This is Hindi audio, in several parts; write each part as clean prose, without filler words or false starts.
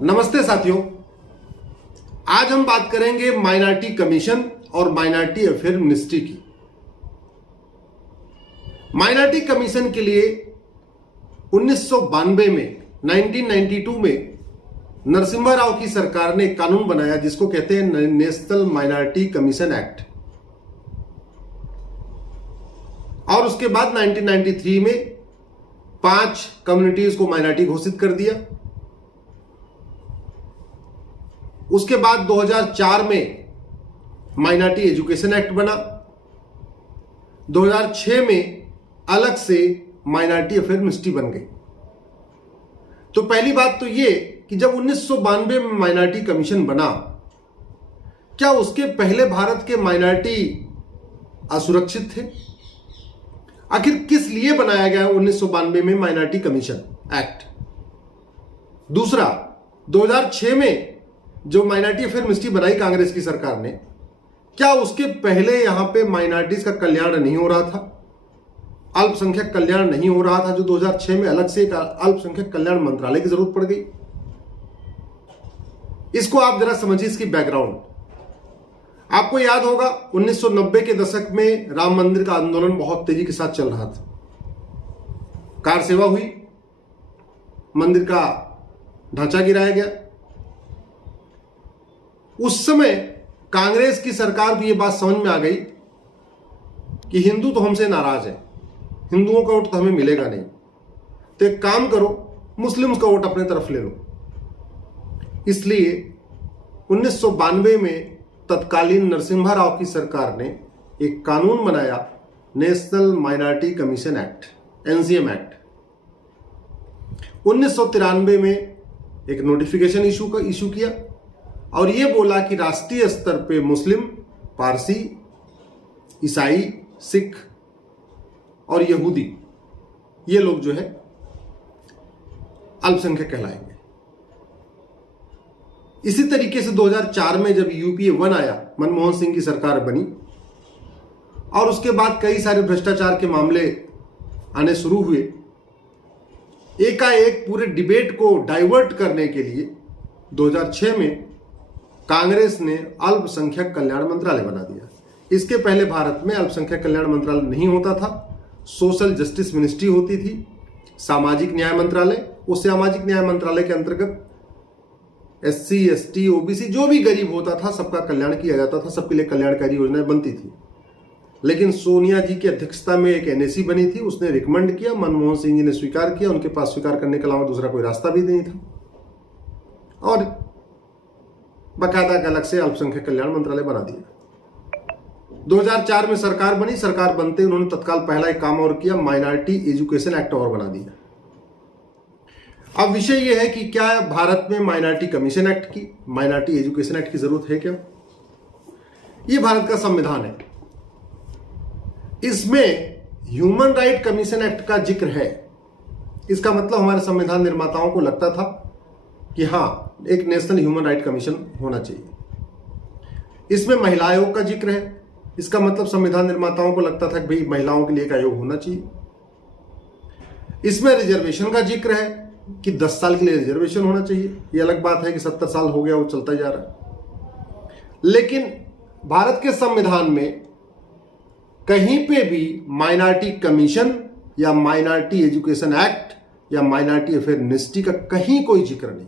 नमस्ते साथियों, आज हम बात करेंगे माइनॉरिटी कमीशन और माइनॉरिटी अफेयर मिनिस्ट्री की। माइनॉरिटी कमीशन के लिए 1992 में 1992 में नरसिम्हा राव की सरकार ने एक कानून बनाया जिसको कहते हैं नेशनल माइनॉरिटी कमीशन एक्ट। और उसके बाद 1993 में 5 कम्युनिटीज को माइनॉरिटी घोषित कर दिया। उसके बाद 2004 में माइनॉरिटी एजुकेशन एक्ट बना। 2006 में अलग से माइनॉरिटी अफेयर मिनिस्ट्री बन गई। तो पहली बात तो ये कि जब 1992 में माइनॉरिटी कमीशन बना, क्या उसके पहले भारत के माइनॉरिटी असुरक्षित थे? आखिर किस लिए बनाया गया 1992 में माइनॉरिटी कमीशन एक्ट? दूसरा, 2006 में जो माइनॉरिटी अफेयर मिनिस्ट्री बनाई कांग्रेस की सरकार ने, क्या उसके पहले यहां पे माइनॉरिटीज का कल्याण नहीं हो रहा था? अल्पसंख्यक कल्याण नहीं हो रहा था, जो 2006 में अलग से एक अल्पसंख्यक कल्याण मंत्रालय की जरूरत पड़ गई? इसको आप जरा समझिए, इसकी बैकग्राउंड। आपको याद होगा 1990 के दशक में राम मंदिर का आंदोलन बहुत तेजी के साथ चल रहा था। कार सेवा हुई, मंदिर का ढांचा गिराया गया। उस समय कांग्रेस की सरकार को यह बात समझ में आ गई कि हिंदू तो हमसे नाराज है, हिंदुओं का वोट तो हमें मिलेगा नहीं, तो एक काम करो, मुस्लिम्स का वोट अपने तरफ ले लो। इसलिए 1992 में तत्कालीन नरसिम्हा राव की सरकार ने एक कानून बनाया, national minority commission act, NCM act. 1993 में एक नोटिफिकेशन इशू किया और यह बोला कि राष्ट्रीय स्तर पे मुस्लिम, पारसी, ईसाई, सिख और यहूदी, ये लोग जो है अल्पसंख्यक कहलाएंगे। इसी तरीके से 2004 में जब यूपीए 1 आया, मनमोहन सिंह की सरकार बनी और उसके बाद कई सारे भ्रष्टाचार के मामले आने शुरू हुए। एकाएक पूरे डिबेट को डाइवर्ट करने के लिए 2006 में कांग्रेस ने अल्पसंख्यक कल्याण मंत्रालय बना दिया। इसके पहले भारत में अल्पसंख्यक कल्याण मंत्रालय नहीं होता था, सोशल जस्टिस मिनिस्ट्री होती थी, सामाजिक न्याय मंत्रालय। उस सामाजिक न्याय मंत्रालय के अंतर्गत एससी, एसटी, ओबीसी जो भी गरीब होता था सबका कल्याण किया जाता था, सबके लिए कल्याणकारी योजनाएं बनती थी। लेकिन सोनिया जी की अध्यक्षता में एक एनएसी बनी थी, उसने रिकमेंड किया, मनमोहन सिंह जी ने स्वीकार किया, उनके पास स्वीकार करने के अलावा दूसरा कोई रास्ता भी नहीं था और बाकायदा अलग से अल्पसंख्यक कल्याण मंत्रालय बना दिया। 2004 में सरकार बनी। सरकार बनते उन्होंने तत्काल पहला एक काम और किया, माइनॉरिटी एजुकेशन एक्ट और बना दिया। अब विषय यह है कि क्या भारत में माइनॉरिटी कमीशन एक्ट की, माइनॉरिटी एजुकेशन एक्ट की जरूरत है क्या? यह भारत का संविधान है, इसमें ह्यूमन राइट कमीशन एक्ट का जिक्र है। इसका मतलब हमारे संविधान निर्माताओं को लगता था कि हां, एक नेशनल ह्यूमन राइट कमीशन होना चाहिए। इसमें महिला आयोग का जिक्र है। इसका मतलब संविधान निर्माताओं को लगता था कि भाई महिलाओं के लिए एक आयोग होना चाहिए। इसमें रिजर्वेशन का जिक्र है कि 10 साल के लिए रिजर्वेशन होना चाहिए। यह अलग बात है कि 70 साल हो गया, वो चलता जा रहा है। लेकिन भारत के संविधान में कहीं पे भी माइनॉरिटी कमीशन या माइनॉरिटी एजुकेशन एक्ट या माइनॉरिटी अफेयर मिनिस्ट्री का कहीं कोई जिक्र नहीं।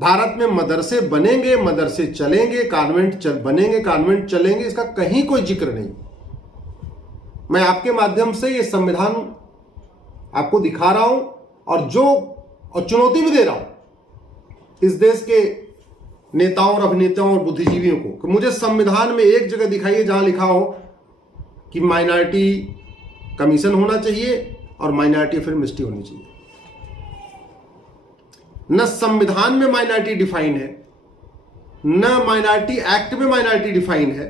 भारत में मदरसे बनेंगे, मदरसे चलेंगे, कॉन्वेंट बनेंगे, कॉन्वेंट चलेंगे, इसका कहीं कोई जिक्र नहीं। मैं आपके माध्यम से ये संविधान आपको दिखा रहा हूं और चुनौती भी दे रहा हूं इस देश के नेताओं और अभिनेताओं और बुद्धिजीवियों को कि मुझे संविधान में एक जगह दिखाइए जहां लिखा हो कि माइनॉरिटी कमीशन होना चाहिए और माइनॉरिटी अफेयर मिनिस्ट्री होनी चाहिए। न संविधान में माइनॉरिटी डिफाइन है, न माइनॉरिटी एक्ट में माइनॉरिटी डिफाइन है,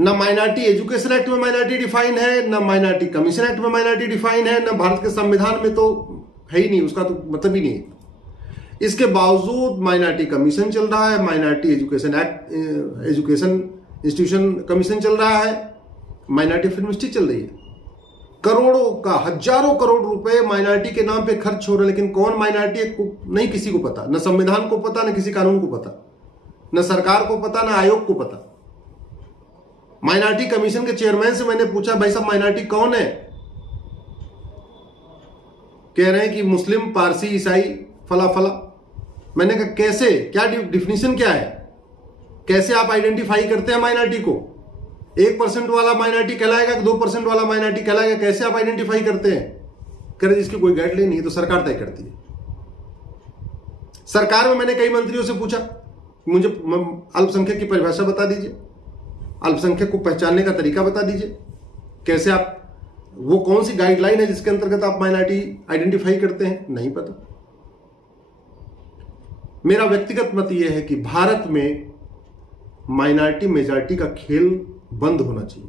न माइनॉरिटी एजुकेशन एक्ट में माइनॉरिटी डिफाइन है, न माइनॉरिटी कमीशन एक्ट में माइनॉरिटी डिफाइन है, न भारत के संविधान में तो है ही नहीं, उसका तो मतलब ही नहीं है। इसके बावजूद माइनॉरिटी कमीशन चल रहा है, minority education act, education institution commission चल रहा है, माइनॉरिटी अफेयर मिनिस्ट्री चल रही है। करोड़ों का, हजारों करोड़ रुपए माइनॉरिटी के नाम पे खर्च हो रहे, लेकिन कौन माइनॉरिटी है नहीं किसी को पता, न संविधान को पता, न किसी कानून को पता, न सरकार को पता, न आयोग को पता। माइनॉरिटी कमीशन के चेयरमैन से मैंने पूछा, भाई साहब माइनॉरिटी कौन है? कह रहे हैं कि मुस्लिम, पारसी, ईसाई, फला फला। मैंने कहा कैसे, क्या डिफिनेशन क्या है, कैसे आप आइडेंटिफाई करते हैं माइनॉरिटी को? 1% वाला माइनॉरिटी कहलाएगा कि 2% वाला माइनॉरिटी कहलाएगा, कैसे आप आइडेंटिफाई करते हैं? कह रहे इसकी कोई गाइडलाइन नहीं है, तो सरकार तय करती है। सरकार में मैंने कई मंत्रियों से पूछा, मुझे अल्पसंख्यक की परिभाषा बता दीजिए, अल्पसंख्यक को पहचानने का तरीका बता दीजिए, कैसे आप, वो कौन सी गाइडलाइन है जिसके अंतर्गत आप माइनॉरिटी आइडेंटिफाई करते हैं? नहीं पता। मेरा व्यक्तिगत मत यह है कि भारत में माइनॉरिटी मेजॉरिटी का खेल बंद होना चाहिए।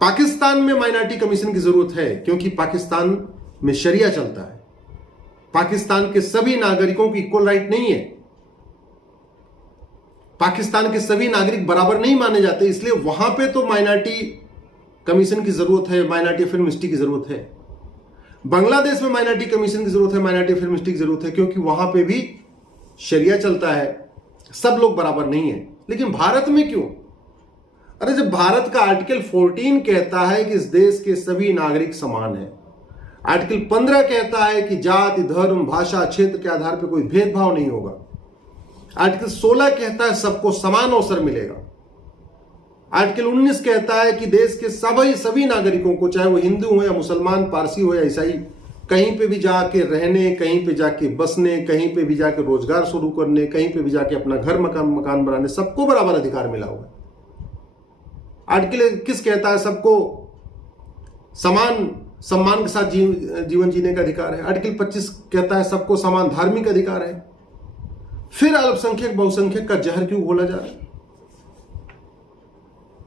पाकिस्तान में माइनॉरिटी कमीशन की जरूरत है, क्योंकि पाकिस्तान में शरिया चलता है। पाकिस्तान के सभी नागरिकों की इक्वल राइट नहीं है, पाकिस्तान के सभी नागरिक बराबर नहीं माने जाते, इसलिए वहां पे तो माइनॉरिटी कमीशन की जरूरत है, माइनॉरिटी अफेयर मिनिस्ट्री की जरूरत है। बांग्लादेश में माइनॉरिटी कमीशन की जरूरत है, माइनॉरिटी अफेयर मिनिस्ट्री की जरूरत है, क्योंकि वहां पे भी शरिया चलता है, सब लोग बराबर नहीं है। लेकिन भारत में क्यों? अरे जब भारत का आर्टिकल 14 कहता है कि इस देश के सभी नागरिक समान हैं, आर्टिकल 15 कहता है कि जाति, धर्म, भाषा, क्षेत्र के आधार पर कोई भेदभाव नहीं होगा, आर्टिकल 16 कहता है सबको समान अवसर मिलेगा, आर्टिकल 19 कहता है कि देश के सभी नागरिकों को, चाहे वो हिंदू हो या मुसलमान, पारसी हो या ईसाई, कहीं पे भी जाके रहने, कहीं पे जाके बसने, कहीं पे भी जाके रोजगार शुरू करने, कहीं पे भी जाके अपना घर मकान बनाने, सबको बराबर अधिकार मिला हुआ है। आर्टिकल 21 कहता है सबको समान सम्मान के साथ जीवन जीने का अधिकार है। आर्टिकल 25 कहता है सबको समान धार्मिक अधिकार है। फिर अल्पसंख्यक बहुसंख्यक का जहर क्यों घोला जा रहा है?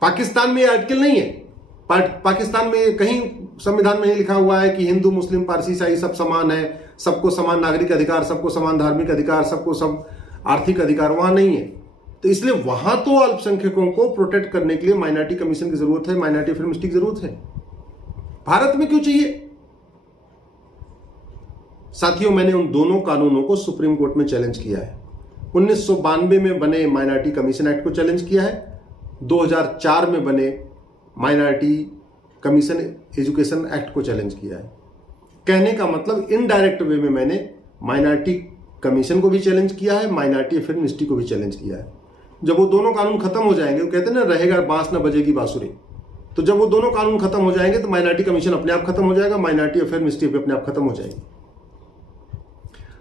पाकिस्तान में आर्टिकल नहीं है, पाकिस्तान में कहीं संविधान में नहीं लिखा हुआ है कि हिंदू, मुस्लिम, पारसी, ईसाई सब समान है, सबको समान नागरिक अधिकार, सबको समान धार्मिक अधिकार, सबको सब आर्थिक अधिकार, वहां नहीं है। तो इसलिए वहां तो अल्पसंख्यकों को प्रोटेक्ट करने के लिए माइनॉरिटी कमीशन की जरूरत है, माइनॉरिटी अफेयर मिनिस्ट्री की जरूरत है। भारत में क्यों चाहिए? साथियों, मैंने उन दोनों कानूनों को सुप्रीम कोर्ट में चैलेंज किया है। 1992 में बने माइनॉरिटी कमीशन एक्ट को चैलेंज किया है, 2004 में बने माइनॉरिटी कमीशन एजुकेशन एक्ट को चैलेंज किया है। कहने का मतलब इनडायरेक्ट वे में मैंने माइनॉरिटी कमीशन को भी चैलेंज किया है, माइनॉरिटी अफेयर मिनिस्ट्री को भी चैलेंज किया है। जब वो दोनों कानून खत्म हो जाएंगे, वो कहते हैं ना, रहेगा बांस न बजेगी बांसुरी, तो जब वो दोनों कानून खत्म हो जाएंगे तो माइनॉरिटी कमीशन अपने आप खत्म हो जाएगा, माइनॉरिटी अफेयर मिनिस्ट्री भी अपने आप खत्म हो जाएगी।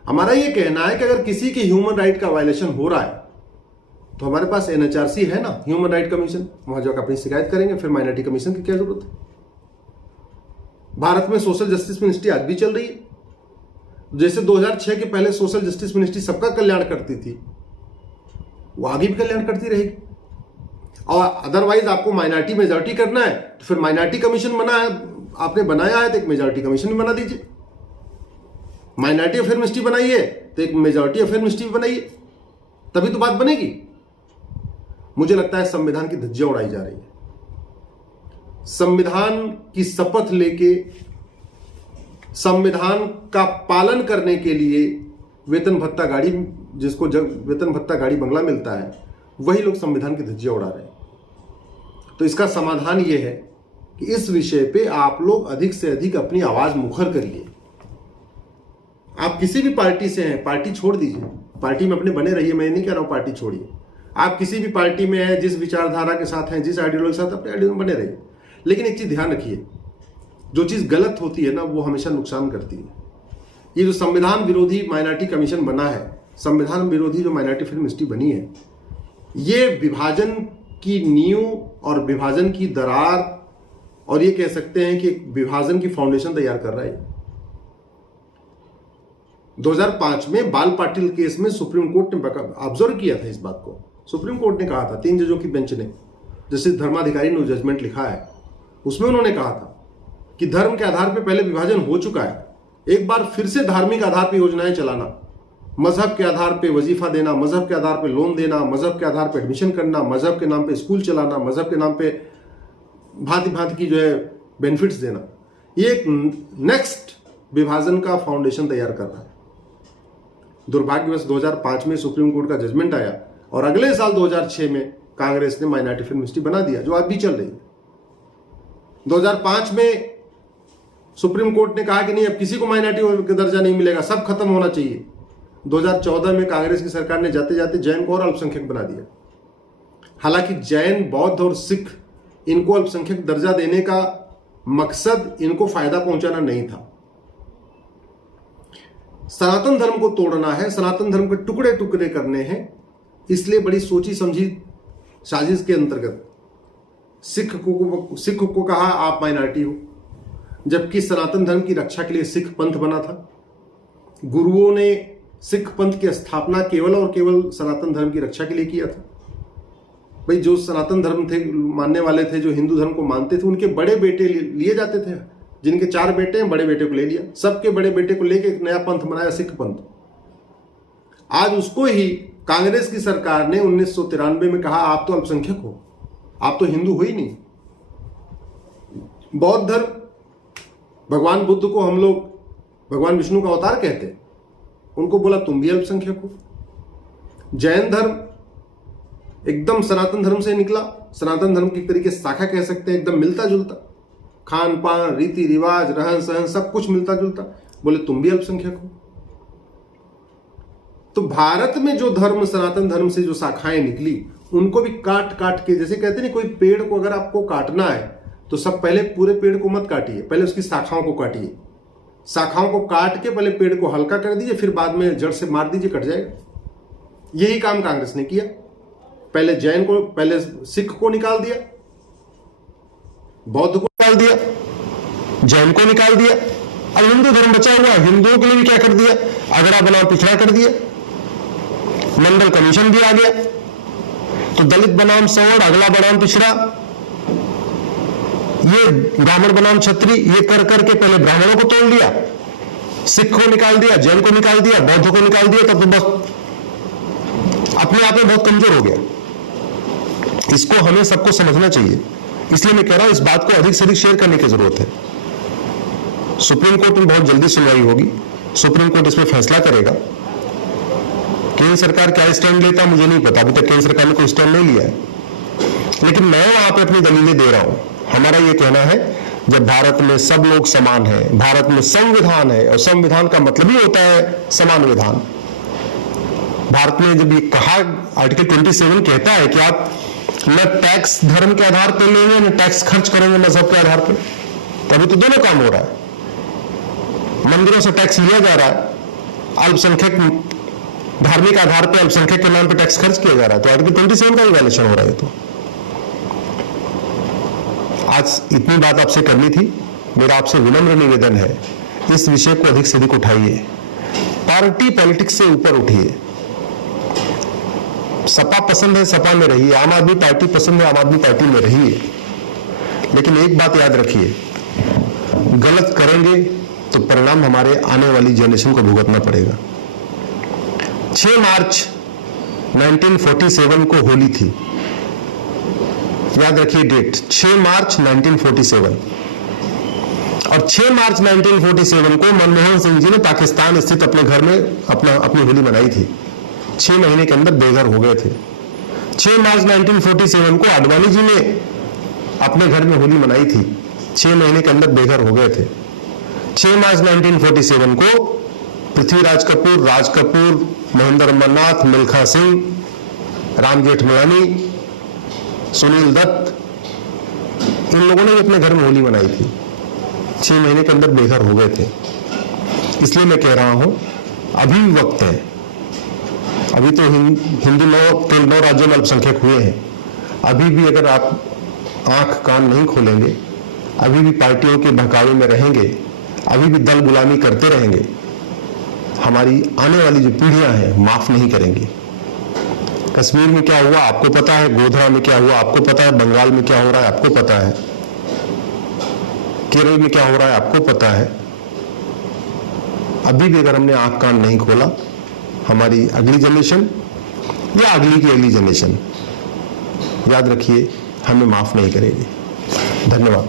हमारा ये कहना है कि अगर किसी के ह्यूमन राइट का वायलेशन हो रहा है तो हमारे पास NHRC है ना, ह्यूमन राइट कमीशन, वहां जाकर अपनी शिकायत करेंगे, फिर माइनॉरिटी कमीशन की क्या जरूरत है? भारत में सोशल जस्टिस मिनिस्ट्री आज भी चल रही है। जैसे 2006 के पहले सोशल जस्टिस मिनिस्ट्री सबका कल्याण करती थी, वो आगे भी कल्याण करती रहेगी। और अदरवाइज आपको माइनॉरिटी मेजॉरिटी करना है तो फिर माइनॉरिटी कमीशन आपने बनाया है तो एक मेजॉरिटी कमीशन भी बना दीजिए। माइनॉरिटी अफेयर मिनिस्ट्री बनाइए तो एक मेजॉरिटी अफेयर मिनिस्ट्री भी बनाइए, तभी तो बात बनेगी। मुझे लगता है संविधान की धज्जियां उड़ाई जा रही है। संविधान की शपथ लेके संविधान का पालन करने के लिए वेतन भत्ता गाड़ी, जिसको वेतन भत्ता गाड़ी बंगला मिलता है, वही लोग संविधान की धज्जियां उड़ा रहे हैं। तो इसका समाधान यह है कि इस विषय पे आप लोग अधिक से अधिक अपनी आवाज मुखर करिए। आप किसी भी पार्टी से हैं, पार्टी छोड़ दीजिए, पार्टी में अपने बने रहिए, मैं नहीं कह रहा हूं पार्टी छोड़िए। आप किसी भी पार्टी में हैं, जिस विचारधारा के साथ हैं, जिस आइडियोलॉजी के साथ, अपने आइडियोलॉजी में बने रहिए। लेकिन एक चीज ध्यान रखिए, जो चीज गलत होती है ना, वो हमेशा नुकसान करती है। ये जो संविधान विरोधी माइनॉरिटी कमीशन बना है, संविधान विरोधी जो माइनॉरिटी अफेयर मिनिस्ट्री बनी है, ये विभाजन की नींव और विभाजन की दरार, और ये कह सकते हैं कि विभाजन की फाउंडेशन तैयार कर रहा है। 2005 में बाल पाटिल केस में सुप्रीम कोर्ट ने ऑब्जर्व किया था इस बात को। सुप्रीम कोर्ट ने कहा था, 3 जजों की बेंच ने, जस्टिस धर्माधिकारी ने जजमेंट लिखा है, उसमें उन्होंने कहा था कि धर्म के आधार पर पहले विभाजन हो चुका है, एक बार फिर से धार्मिक आधार पर योजनाएं चलाना, मजहब के आधार पे वजीफा देना, मजहब के आधार पे लोन देना, मजहब के आधार पे एडमिशन करना, मजहब के नाम पे स्कूल चलाना, मजहब के नाम पे भांति भांति की जो है बेनिफिट्स देना, ये एक नेक्स्ट विभाजन का फाउंडेशन तैयार कर रहा है। दुर्भाग्यवश 2005 में सुप्रीम कोर्ट का जजमेंट आया और अगले साल 2006 में कांग्रेस ने माइनॉरिटी फिल्म मिनिस्ट्री बना दिया, जो आज भी चल रही है। 2005 में सुप्रीम कोर्ट ने कहा कि नहीं, अब किसी को माइनॉरिटी का दर्जा नहीं मिलेगा, सब खत्म होना चाहिए। 2014 में कांग्रेस की सरकार ने जाते जाते जैन को और अल्पसंख्यक बना दिया। हालांकि जैन, बौद्ध और सिख, इनको अल्पसंख्यक दर्जा देने का मकसद इनको फायदा पहुंचाना नहीं था। सनातन धर्म को तोड़ना है, सनातन धर्म के टुकड़े टुकड़े करने हैं, इसलिए बड़ी सोची समझी साजिश के अंतर्गत सिख को कहा आप माइनॉरिटी हो, जबकि सनातन धर्म की रक्षा के लिए सिख पंथ बना था। गुरुओं ने सिख पंथ की स्थापना केवल और केवल सनातन धर्म की रक्षा के लिए किया था। भाई, जो सनातन धर्म थे मानने वाले थे, जो हिंदू धर्म को मानते थे, उनके बड़े बेटे लिए जाते थे। जिनके 4 बेटे हैं, बड़े बेटे को ले लिया, सबके बड़े बेटे को लेके एक नया पंथ बनाया, सिख पंथ। आज उसको ही कांग्रेस की सरकार ने 1993 में कहा आप तो अल्पसंख्यक हो, आप तो हिंदू हो ही नहीं। बौद्ध धर्म, भगवान बुद्ध को हम लोग भगवान विष्णु का अवतार कहते हैं, उनको बोला तुम भी अल्पसंख्यक हो। जैन धर्म एकदम सनातन धर्म से निकला, सनातन धर्म की तरीके से शाखा कह सकते हैं, एकदम मिलता जुलता, खान पान, रीति रिवाज, रहन सहन सब कुछ मिलता जुलता, बोले तुम भी अल्पसंख्यक हो। तो भारत में जो धर्म, सनातन धर्म से जो शाखाएं निकली, उनको भी काट काट के, जैसे कहते हैं कोई पेड़ को अगर आपको काटना है तो सब पहले पूरे पेड़ को मत काटिए, पहले उसकी शाखाओं को काटिए। शाखाओं को काट के पहले पेड़ को हल्का कर दीजिए, फिर बाद में जड़ से मार दीजिए, कट जाएगा। यही काम कांग्रेस ने किया। पहले जैन को, पहले सिख को निकाल दिया, बौद्ध को निकाल दिया, जैन को निकाल दिया, अब हिंदू धर्म बचा हुआ, हिंदुओं के लिए भी क्या कर दिया, अगड़ा बनाम पिछड़ा कर दिया। मंडल कमीशन भी आ गया, तो दलित बनाम सवर्ण, अगला बनाम पिछड़ा, ये ब्राह्मण बनाम क्षत्रिय, ये कर करके पहले ब्राह्मणों को तोड़ लिया, सिख को निकाल दिया, जैन को निकाल दिया, बौद्ध को निकाल दिया, तब तो बस अपने आप में बहुत कमजोर हो गया। इसको हमें सबको समझना चाहिए, इसलिए मैं कह रहा हूं इस बात को अधिक से अधिक शेयर करने की जरूरत है। सुप्रीम कोर्ट में बहुत जल्दी सुनवाई होगी, सुप्रीम कोर्ट इसमें फैसला करेगा। केंद्र सरकार क्या स्टैंड लेता है मुझे नहीं पता, अभी तक केंद्र सरकार ने कोई स्टैंड नहीं लिया है, लेकिन मैं वहां पे अपनी दलीलें दे रहा हूं। हमारा ये कहना है जब भारत में सब लोग समान है, भारत में संविधान है, और संविधान का मतलब ही होता है समान विधान। भारत में जब ये कहा, आर्टिकल 27 कहता है कि आप न टैक्स धर्म के आधार पर लेंगे, न टैक्स खर्च करेंगे मजहब के आधार पर, तो अभी तो दोनों काम हो रहा है। मंदिरों से टैक्स लिया जा रहा है, अल्पसंख्यक धार्मिक आधार पर अल्पसंख्यक के नाम पर टैक्स खर्च किया जा रहा है, तो आर्टिकल 27 का वायलेशन हो रहा है। तो आज इतनी बात आपसे करनी थी, मेरा आपसे विनम्र निवेदन है, इस विषय को अधिक से अधिक उठाइए, पार्टी पॉलिटिक्स से ऊपर उठिए। सपा पसंद है, सपा में रहिए, आम आदमी पार्टी पसंद है, आम आदमी पार्टी में रहिए, लेकिन एक बात याद रखिए, गलत करेंगे तो परिणाम हमारे आने वाली जनरेशन को भुगतना पड़ेगा। 6 मार्च 1947 को होली थी, याद रखिए डेट, 6 मार्च 1947, और 6 मार्च 1947 को मनमोहन सिंह जी ने पाकिस्तान स्थित अपने घर में अपनी होली मनाई थी। 6 महीने के अंदर बेघर हो गए थे। 6 मार्च 1947 को आडवाणी जी ने अपने घर में होली मनाई थी, 6 महीने के अंदर बेघर हो गए थे। 6 मार्च 1947 को पृथ्वीराज कपूर, राज कपूर, महेंद्र अमरनाथ, मिल्खा सिंह, राम जेठमलानी, सुनील दत्त, इन लोगों ने भी अपने घर में होली मनाई थी, 6 महीने के अंदर बेघर हो गए थे। इसलिए मैं कह रहा हूं अभी भी वक्त है, अभी तो हिंदू 9 राज्यों में अल्पसंख्यक हुए हैं, अभी भी अगर आप आंख कान नहीं खोलेंगे, अभी भी पार्टियों के बहकावे में रहेंगे, अभी भी दल गुलामी करते रहेंगे, हमारी आने वाली जो पीढ़ियां हैं माफ नहीं करेंगी। कश्मीर में क्या हुआ आपको पता है, गोधरा में क्या हुआ आपको पता है, बंगाल में क्या हो रहा है आपको पता है, केरल में क्या हो रहा है आपको पता है। अभी भी अगर हमने आंख कान नहीं खोला, हमारी अगली जनरेशन या अगली की अगली जनरेशन, याद रखिए, हमें माफ नहीं करेगी। धन्यवाद।